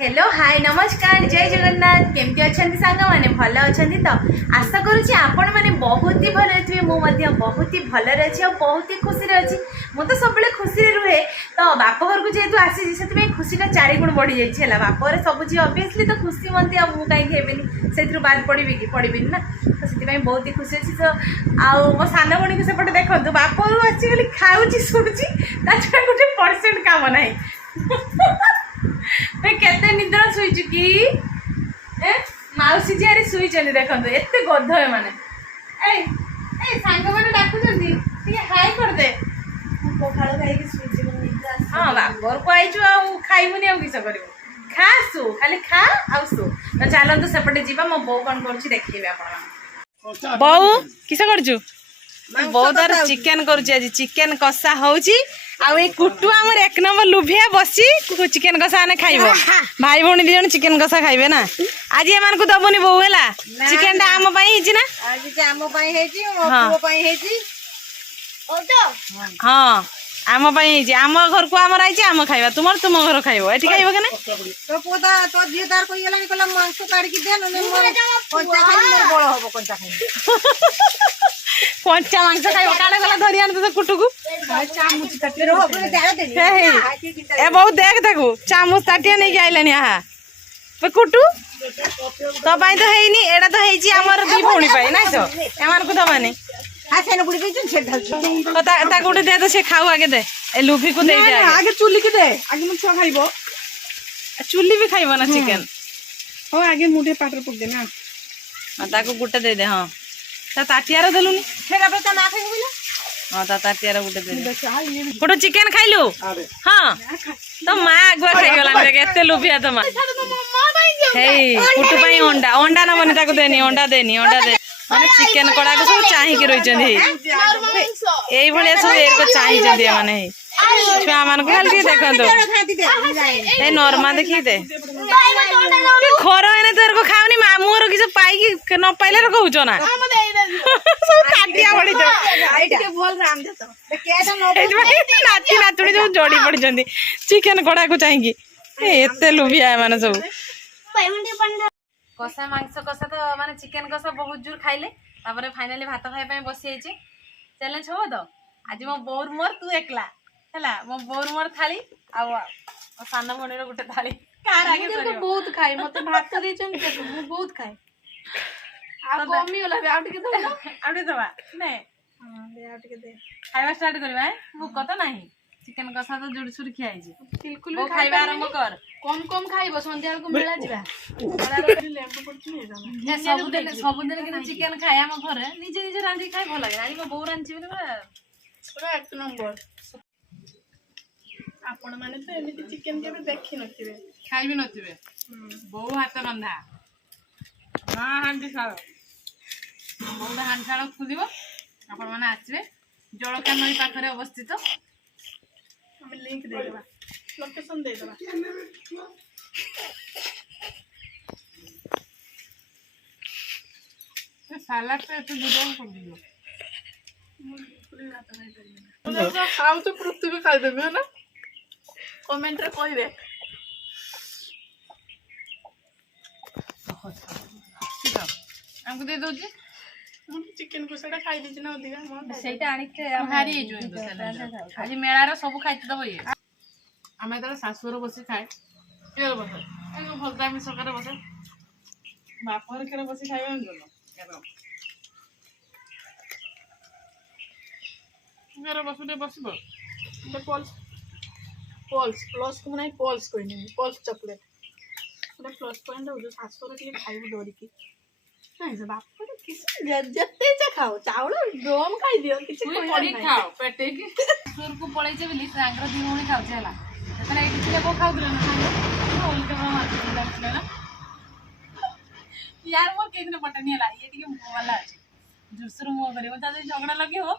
hello hi नमस्कार जय जगन्नाथ केमती अच्छा सांग मैंने भल अच्छा तो आशा करुँच आपण मैंने बहुत ही भल थे मुझे बहुत ही भलरे अच्छी और बहुत ही खुशी अच्छी मुझे सब खुशी रुहे तो बापघर को जेहतु आसी से खुशीटा 4 गुण बढ़ी जाइए बापर सब झी ऑब्वियसली तो खुशी मनती मुझे कहीं हेबी से बाद पड़ी कि पड़बी ना तो से बहुत ही खुशी अच्छी तो आउ मो सान भणी को सेपटे देखो बापर आसिक खाऊँ शुणुची गोटे परसेंट काम ना केते निद्रा शुईचु कि माउसी झियारी शुईचंदी देखंतु एते गध है माने ए सांग माने डाकुचंदी टिके हाय कर दे पखाळ खाई कि शुईचि निद्रा हां बापर को आइचु आ खाइमुनी आ किस करिवो खा सु खाली खा आ सु तो चलंतु सेपटे जीवा मो बो कोन करछि देखिबे आपण बो किस करछु बो तार चिकन करछि आज चिकन कषा होउछि आउ ए कुटु आमर 1 नंबर लुभिया बसी चिकन कषा आने खाइबो भाई भौणी दिजन चिकन कषा खाइबे ना आज एमान को दबोनी बो हैला चिकन टा आम पई हिची ना आज के आम पई हेची ओ पुओ पई हेची ओ तो हां आम पई हिची आम घर को आमर आइची आम खाइबा तुमर तुम घर खाइबो एठी खाइबो केने तो पोता तो जिदार को येला निकला मांस काट के दे न मोर कंचा खाई मोर बळ होबो कंचा खाई कंचा मांस खाइबो काले गला धरि आन तो कुटु को चामुच काटले रहो बोले दे देनी ए बहुत देख देखू चामुच ताटिया नहीं आइलानी आहा पे कुटु तो पाई तो हेइनी एडा तो हेइची हमर दी भौणी पाई ना सो एमान को दबानी हां बुड़ी के छेड़ ढाल तो ता गुटे दे तो से खाऊ आगे दे ए लुभी को दे दे आगे चुल्ली के दे आगे मु छुआ खाइबो चुल्ली भी खाइबो ना चिकन हो आगे मुठे पाटर पक दे ना ताको गुटे दे दे हां ता ताटियार देलुनी फेरा पे ना खाइ बोला हां ता ताटियार गुटे दे दे गुटे चिकन खाइलु हां तो मां अगवा खाइ गला देख एते लुभिया तो मां हे कुटु पाई अंडा अंडा ना बनी ताको देनी अंडा देनी अंडा दे माने चिकन कड़ा को सब चाहि के रहि चंदी एई भलिया सब एर को चाहि चंदी माने छुआ मान को खाली देखो ए नॉर्मा देखि दे खरो एने तोर को खावनी मामुर किछ पाई कि न पाइले रो कहउछ ना सब काटिया पड़ी तो आइट के बोल राम दे तो केटा न नाची नाचुड़ी जो जोड़ी पड़ी चंदी चिकन कड़ा को चाहि ए एते लुभिया माने सब कषा मांस कषा तो माने चिकन कषा बहुत जोर खाइले तापर फाइनली भात खाइ पय बसी आइचे चैलेंज हो तो आज मो बोर मोर तू एकला हला मो बोर मोर थाली आ सान भणी रो गुटे थाली कार आगे तो बहुत खाई मते भात दे चन मु बहुत खाई आ कमी होला बे आउट के दो आउट दबा ने हां बे आउट के दे खाइबा स्टार्ट करबा मु कत नाही चिकन कषा तो जुड़ सुड़ खियाई जे बिल्कुल वो खाइबा आरंभ कर कम कम खाइबो संध्या को मेला जिबा बड़ा रो लेम्बू पड़छ नै सब दिन के चिकन खाए हम घरे निजे निजे रांधी खाइ भल लागे रानी को बौ रांधी बोले पूरा 1 नंबर आपण माने तो एमिति चिकन के देखि नथिबे खाइ भी नथिबे बौ हाथ रंधा हां हांडी खाओ बौ हांडी खाओ खुदिबो आपण माने आछबे जळका नई पाखरे अवस्थित हम लिंक दे देबा लोकेशन दे देबा सालाड पे तो वीडियो कर दियो पूरी रात नहीं करिए खाओ तो पृथ्वी खाइ देबे ना कमेंट रे कहिबे हमको दे दो जी चिकन को सेटा खाइ दिछ ना अधिका मन सेटा आनी के भारी जो आज मेला रो सब खाइ दबो ये हमें तो सासुर बसी खाए के बसे ए भल टाइम सरकार बसे बापर के बसी खाइबे न जनो मेरा बसुने बसबो द पल्स पल्स प्लस को नहीं पल्स कोइ नहीं पल्स चॉकलेट पूरा प्लस पॉइंट हो जो सासुर के खाइबो डोरी की नहीं से बाप को किस जत्ते चा खाओ चावल डोम खाइ दियो किछ कोई पड़ी खाओ पेटे की सुर को पळै जे बिली सांगर दी होनी खाउ छला तने किछ को खाउ दले ना ओल के मार लागले ना यार मोर के दिन पटनी हला ये टिके वाला अछि जुसुर मो करे मता झगड़ा लगे हो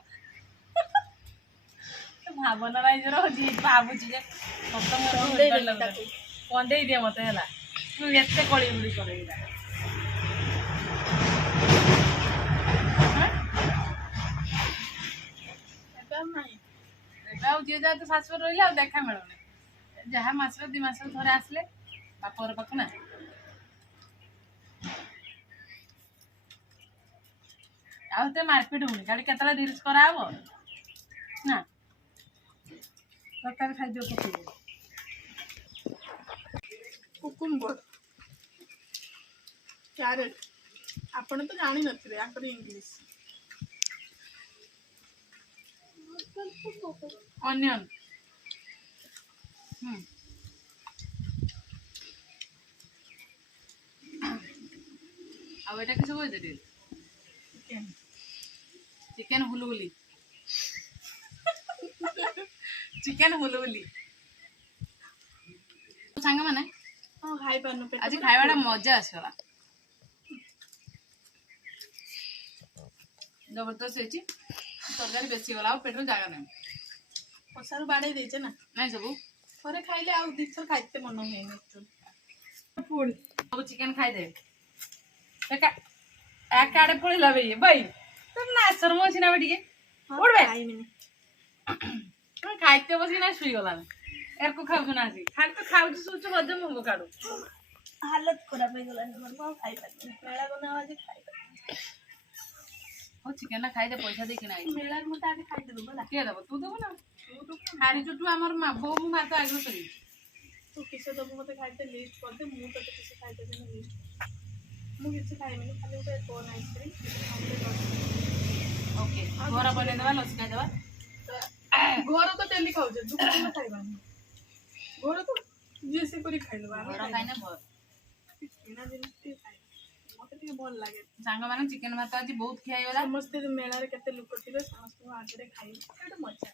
तो भावना राई जरो जी बाबू जी जे सब मोर डर लगे कोन दे दे मते हला तू एते कळी बुडी करे नहीं तो सासुर रहा देखा मिलूनी जहाँ मस 2 मास थे आसले ବାପର ପାଖ ନା ଆଉ ତ ମାରପିଟ ହଉନି ଖାଲି କେତେବେଳେ ରିଲ୍ସ କରାହବ ନା ତରକାରୀ ଖାଦ୍ୟ ପକେଇବେ କୁକୁମ୍ବର କ୍ୟାରେଟ୍ ଆପଣ ତ ଜାଣିନଥିବେ ଆଙ୍କର ଇଂଲିଶ ଅନିଅନ ଆଉ ଏଇଟା କି ସବୁ ହେଇଛି ଚିକେନ୍ ଚିକେନ ହୁଲୁହୁଲି ଚିକେନ ହୁଲୁହୁଲି ସାଙ୍ଗମାନେ ହଁ ଖାଇପାରୁନୁ ଆଜି ଖାଇବାଟା ମଜା ଆସିଗଲା ଜବରଦସ୍ତ ହେଇଛି ତରକାରୀ ବେଶୀ ଗଲା ଆଉ ପେଟରେ ଜାଗା ନାହିଁ କଷାରୁ ବାଡ଼େଇ ଦେଇଛେ ନା ନାଇଁ ସବୁ ଥରେ ଖାଇଲେ ଆଉ ଦିଥର ଖାଇତେ ମନ ହୁଏନି ଫୁଲ ସବୁ ଚିକେନ ଖାଇଦେବେ ଏକାଡେ ପଳେଇଲା ବେ ଭାଇ ତୋର ନା ଶର୍ମ ଅଛି ନା ଟିକେ ଉଠବେ ଖାଇମିନି ଖାଇତେ ବସିକି ନା ଶୋଇଗଲାଣି ଏରକୁ ଖାଉଛୁ ନା ଆସି ଖାଲି ତ ଖାଉଛି ଶୋଉଛୁ ହଜମ ହବ କାଢୁ ହାଲତ ଖରାପ ହେଇଗଲାଣି ଘରକୁ ଆଉ ଖାଇପାରିନି ମେଳା ବନା ଆଜି ଖାଇପାରିନି ହଉ ଚିକେନ ଖାଇଦେ ପଇସା ଦେଇକି ନା ମେଳା ମତେ ଆଜି ଖାଇଦେବୁ ହେଲା କିଏ ଦବ ତୁ ଦବୁ ନା ହାରିଛୁ ତୁ ଆମର ବୋଉ ମୁଁ ଭାତ ଆଗରୁ କରିବି ତୁ କିସ ଦେବୁ ମତେ ଖାଇତେ ଲିଷ୍ଟ କରିଦେ ମୁଁ ତତେ କିସ ଖାଇଦେବି ଲିଷ୍ଟ ମୁଁ କିଛି ଖାଇବିନି ଖାଲି ଗୋଟେ କୋନ୍ ଆଇସ୍କ୍ରିମ୍ ଓକେ ଘର ବନେଇଦେବା ଲସି ଖାଇଦେବା ଘର ତ ଡେଲି ଖାଉଛେ ଦୁଃଖ ଖାଇବାନି ଘର ତ ଯିଏ ସେ କରି ଖାଇଦେବା ଘର ଖାଇନେ ଭଲ କିଣା ଜିନିଷ ଟିକେ ଖାଇବା ମତେ ଟିକେ ଭଲ ଲାଗେ ସାଙ୍ଗମାନେ ଚିକେନ ଭାତ ଆଜି ବହୁତ ଖିଆ ହେଇଗଲା ସମସ୍ତେ ମେଳାରେ କେତେ ଲୋକ ଥିବେ ସମସ୍ତଙ୍କ ଆଗରେ ଖାଇବେ ଗୋଟେ ମଜା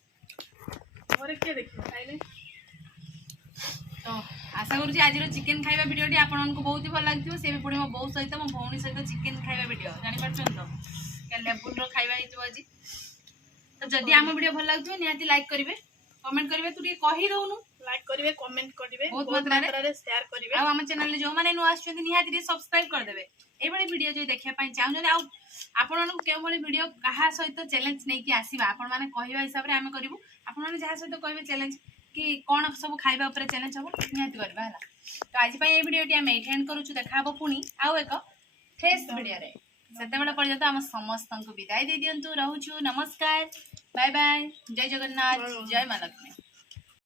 ଘରେ କିଏ ଦେଖିବ ଖାଇଲେ ତ ଆଶା କରୁଛି ଆଜିର ଚିକେନ ଖାଇବା ଭିଡ଼ିଓଟି ଆପଣଙ୍କୁ ବହୁତ ହି ଭଲ ଲାଗିଥିବ ସେ ବି ପୁଣି ମୋ ବୋଉ ସହିତ ମୋ ଭଉଣୀ ସହିତ ଚିକେନ ଖାଇବା ଭିଡ଼ିଓ ଜାଣିପାରୁଛନ୍ତି ତ କେ ଲେବୁଲର ଖାଇବା ହେଇଥିବ ଆଜି ତ ଯଦି ଆମ ଭିଡ଼ିଓ ଭଲ ଲାଗୁଥିବ ନିହାତି ଲାଇକ୍ କରିବେ କମେଣ୍ଟ କରିବେ ତୁ ଟିକେ କହିଦଉନୁ ଲାଇକ୍ କରିବେ କମେଣ୍ଟ କରିବେ ବହୁତ ବହୁତ ମାତ୍ରାରେ ମାତ୍ରାରେ ସେୟାର କରିବେ ଆଉ ଆମ ଚ୍ୟାନେଲରେ ଯେଉଁମାନେ ନୂଆ ଆସୁଛନ୍ତି ନିହାତି ଟିକେ ସବସ୍କ୍ରାଇବ କରିଦେବେ ଏଇଭଳି ଭିଡ଼ିଓ ଯଦି ଦେଖିବା ପାଇଁ ଚାହୁଁଛନ୍ତି ଆଉ ଆପଣମାନଙ୍କୁ କେଉଁଭଳି ଭିଡ଼ିଓ କାହା ସହିତ ଚ୍ୟାଲେଞ୍ଜ ନେଇକି ଆସିବା ଆପଣମାନେ କହିବା ହିସାବରେ ଆମେ କରିବୁ ଆପଣମାନେ ଯାହା ସହିତ କହିବେ ଚ୍ୟାଲେଞ୍ଜ କି କ'ଣ ସବୁ ଖାଇବା ଉପରେ ଚ୍ୟାଲେଞ୍ଜ ହବ ନିହାତି କରିବା ହେଲା ତ ଆଜି ପାଇଁ ଏଇ ଭିଡ଼ିଓଟି ଆମେ ଏଇଠି ଏଣ୍ଡ କରୁଛୁ ଦେଖା ହବ ପୁଣି ଆଉ ଏକ ଫ୍ରେଶ୍ ଭିଡ଼ିଓରେ ସେତେବେଳେ ପର୍ଯ୍ୟନ୍ତ ଆମ ସମସ୍ତଙ୍କୁ ବିଦାୟ ଦେଇ ଦିଅନ୍ତୁ ରହୁଛୁ ନମସ୍କାର ବାଏ ବାଏ ଜୟ ଜଗନ୍ନାଥ ଜୟ ମା ଲକ୍ଷ୍ମୀ